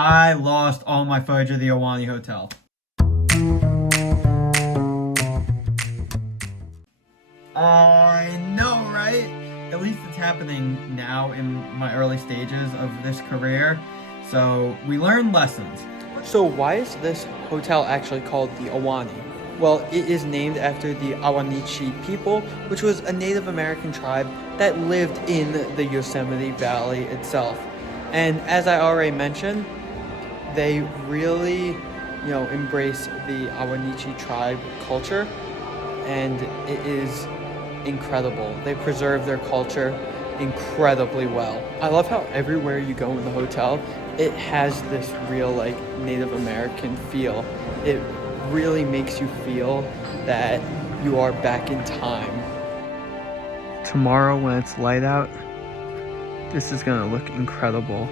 I lost all my footage of the Ahwahnee Hotel. I know, right? At least it's happening now in my early stages of this career. So we learned lessons. So why is this hotel actually called the Ahwahnee? Well, it is named after the Ahwahnee people, which was a Native American tribe that lived in the Yosemite Valley itself. And as I already mentioned, they really, embrace the Ahwahnee tribe culture, and it is incredible. They preserve their culture incredibly well. I love how everywhere you go in the hotel, it has this real Native American feel. It really makes you feel that you are back in time. Tomorrow when it's light out, this is gonna look incredible.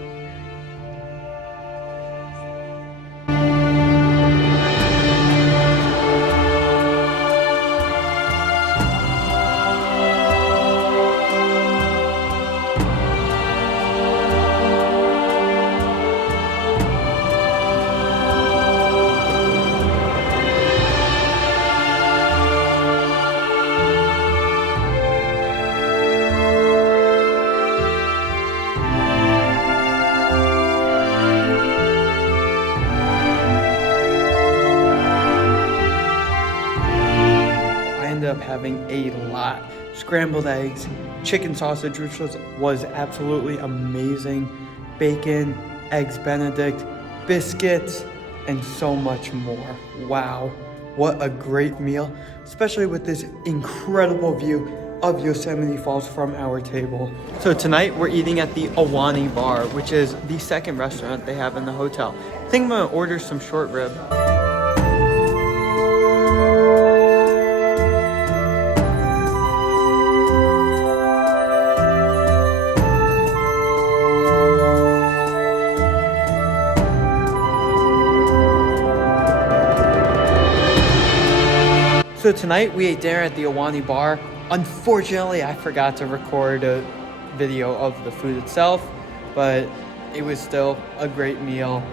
Up having a lot. Scrambled eggs, chicken sausage, which was absolutely amazing, bacon, eggs Benedict, biscuits, and so much more. Wow, what a great meal, especially with this incredible view of Yosemite Falls from our table. So tonight we're eating at the Ahwahnee Bar, which is the second restaurant they have in the hotel. I think I'm gonna order some short rib. So tonight we ate dinner at the Ahwahnee Bar. Unfortunately, I forgot to record a video of the food itself, but it was still a great meal.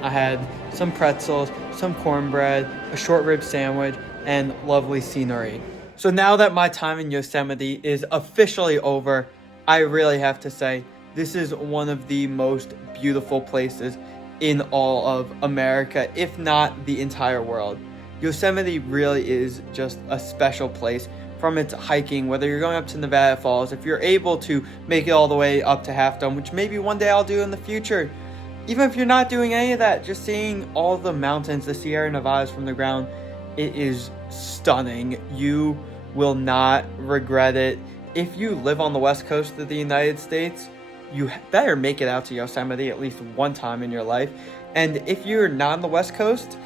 I had some pretzels, some cornbread, a short rib sandwich, and lovely scenery. So now that my time in Yosemite is officially over, I really have to say this is one of the most beautiful places in all of America, if not the entire world. Yosemite really is just a special place from its hiking, whether you're going up to Nevada Falls, if you're able to make it all the way up to Half Dome, which maybe one day I'll do in the future. Even if you're not doing any of that, just seeing all the mountains, the Sierra Nevadas from the ground, it is stunning. You will not regret it. If you live on the west coast of the United States, you better make it out to Yosemite at least one time in your life. And if you're not on the west coast,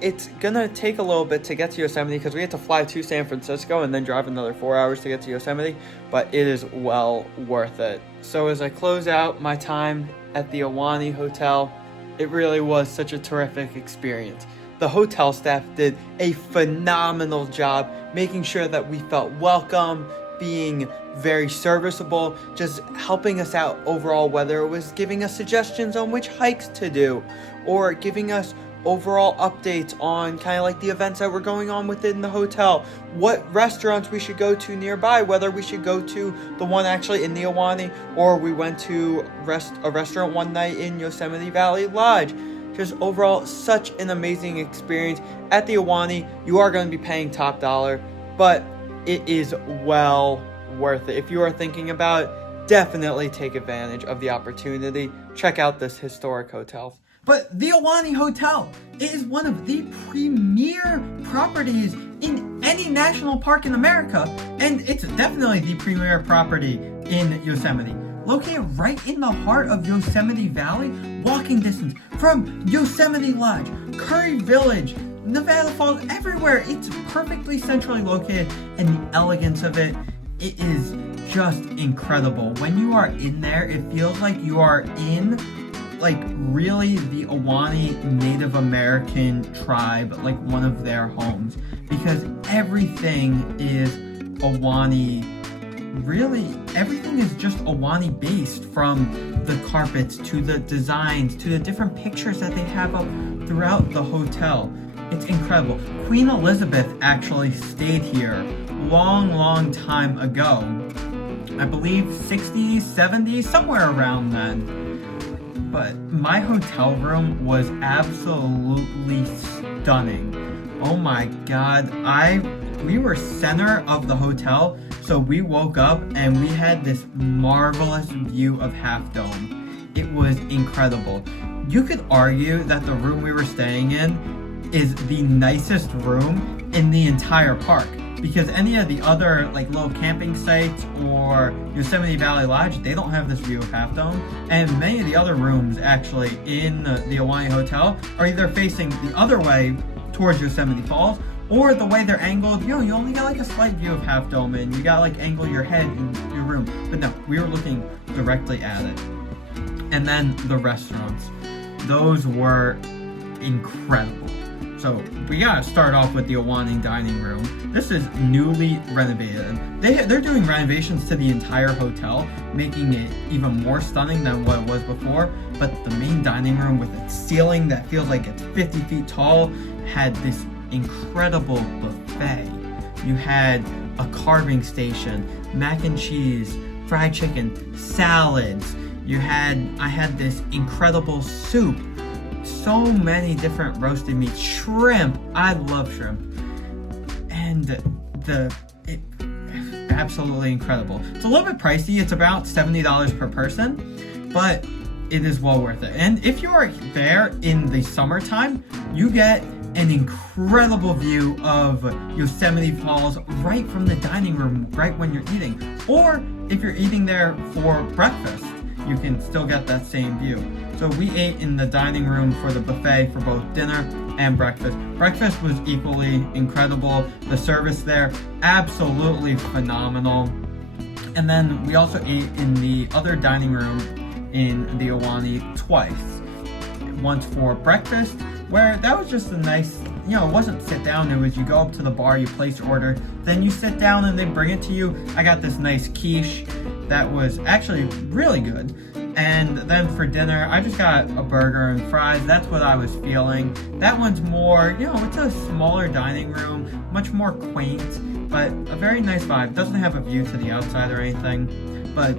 it's gonna take a little bit to get to Yosemite because we had to fly to San Francisco and then drive another 4 hours to get to Yosemite, but it is well worth it. So as I close out my time at the Ahwahnee Hotel, it really was such a terrific experience. The hotel staff did a phenomenal job making sure that we felt welcome, being very serviceable, just helping us out overall, whether it was giving us suggestions on which hikes to do or giving us overall updates on kind of like the events that were going on within the hotel, what restaurants we should go to nearby, whether we should go to the one actually in the Ahwahnee or we went to a restaurant one night in Yosemite Valley Lodge. Just overall such an amazing experience at the Ahwahnee. You are going to be paying top dollar, but it is well worth it. If you are thinking about it, definitely take advantage of the opportunity. Check out this historic hotel. But the Ahwahnee Hotel is one of the premier properties in any national park in America, and it's definitely the premier property in Yosemite. Located right in the heart of Yosemite Valley, walking distance from Yosemite Lodge, Curry Village, Nevada Falls, everywhere. It's perfectly centrally located, and the elegance of it, it is just incredible. When you are in there, it feels like you are in really the Ahwahnee Native American tribe, like one of their homes, because everything is Ahwahnee really everything is just Ahwahnee based, from the carpets to the designs to the different pictures that they have up throughout the hotel. It's incredible. Queen Elizabeth actually stayed here long time ago. I believe 60s, 70s, somewhere around then. But my hotel room was absolutely stunning. Oh my god, we were center of the hotel, so we woke up and we had this marvelous view of Half Dome. It was incredible. You could argue that the room we were staying in is the nicest room in the entire park, because any of the other like little camping sites or Yosemite Valley Lodge, they don't have this view of Half Dome, and many of the other rooms actually in the Ahwahnee Hotel are either facing the other way towards Yosemite Falls, or the way they're angled, you only got like a slight view of Half Dome and you got like angle your head in your room. But no, we were looking directly at it. And then the restaurants, those were incredible. So we gotta start off with the Ahwahnee dining room. This is newly renovated. They're doing renovations to the entire hotel, making it even more stunning than what it was before. But the main dining room, with its ceiling that feels like it's 50 feet tall, had this incredible buffet. You had a carving station, mac and cheese, fried chicken, salads. I had this incredible soup, so many different roasted meats, shrimp. I love shrimp. And absolutely incredible. It's a little bit pricey. It's about $70 per person, but it is well worth it. And if you are there in the summertime, you get an incredible view of Yosemite Falls right from the dining room, right when you're eating. Or if you're eating there for breakfast, you can still get that same view. So we ate in the dining room for the buffet for both dinner and breakfast. Breakfast was equally incredible. The service there, absolutely phenomenal. And then we also ate in the other dining room in the Ahwahnee twice. Once for breakfast, where that was just a nice, it wasn't sit down, it was you go up to the bar, you place your order, then you sit down and they bring it to you. I got this nice quiche that was actually really good. And then for dinner, I just got a burger and fries. That's what I was feeling. That one's more, it's a smaller dining room, much more quaint, but a very nice vibe. Doesn't have a view to the outside or anything, but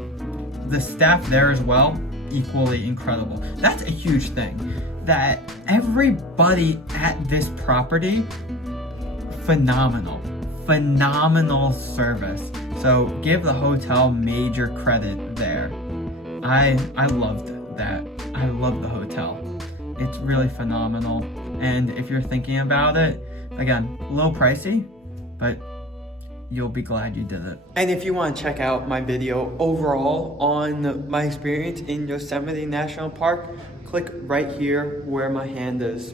the staff there as well, equally incredible. That's a huge thing, that everybody at this property, phenomenal service. So give the hotel major credit there. I loved that. I love the hotel. It's really phenomenal. And if you're thinking about it, again, a little pricey, but you'll be glad you did it. And if you want to check out my video overall on my experience in Yosemite National Park, click right here where my hand is.